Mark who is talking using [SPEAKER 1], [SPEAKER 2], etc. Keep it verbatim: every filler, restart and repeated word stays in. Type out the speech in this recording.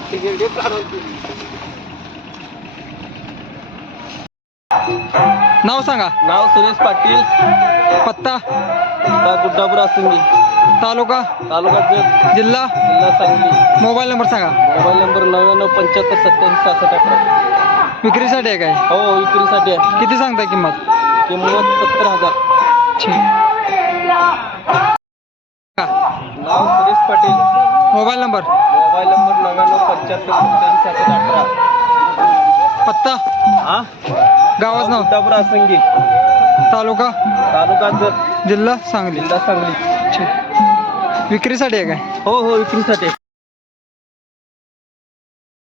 [SPEAKER 1] नाव सांगा.
[SPEAKER 2] नाव सुरेश पाटील.
[SPEAKER 1] पत्ता
[SPEAKER 2] गुड्डापूर असंगी.
[SPEAKER 1] तालुका
[SPEAKER 2] तालुका जत.
[SPEAKER 1] जिल्हा
[SPEAKER 2] जिल्हा सांगली.
[SPEAKER 1] मोबाईल नंबर सांगा.
[SPEAKER 2] मोबाईल नंबर नव्याण्णव पंच्याहत्तर सत्याऐंशी सहासष्ट अकरा.
[SPEAKER 1] विक्रीसाठी आहे काय?
[SPEAKER 2] हो विक्रीसाठी आहे.
[SPEAKER 1] किती सांगताय किंमत?
[SPEAKER 2] किंमत सत्तर हजार.
[SPEAKER 1] ठीक.
[SPEAKER 2] नाव Suresh Patil.
[SPEAKER 1] Mobile number.
[SPEAKER 2] Mobile number नव्याण्णव पंच्याहत्तर सत्याऐंशी सहासष्ट अकरा.
[SPEAKER 1] पत्ता
[SPEAKER 2] हा
[SPEAKER 1] गावाचं नाव.
[SPEAKER 2] गुड्डापूर असंगी.
[SPEAKER 1] तालुका
[SPEAKER 2] तालुका जत.
[SPEAKER 1] जिल्हा सांगली.
[SPEAKER 2] जिल्हा सांगली.
[SPEAKER 1] ठीक. विक्रीसाठी आहे काय?
[SPEAKER 2] हो हो विक्रीसाठी.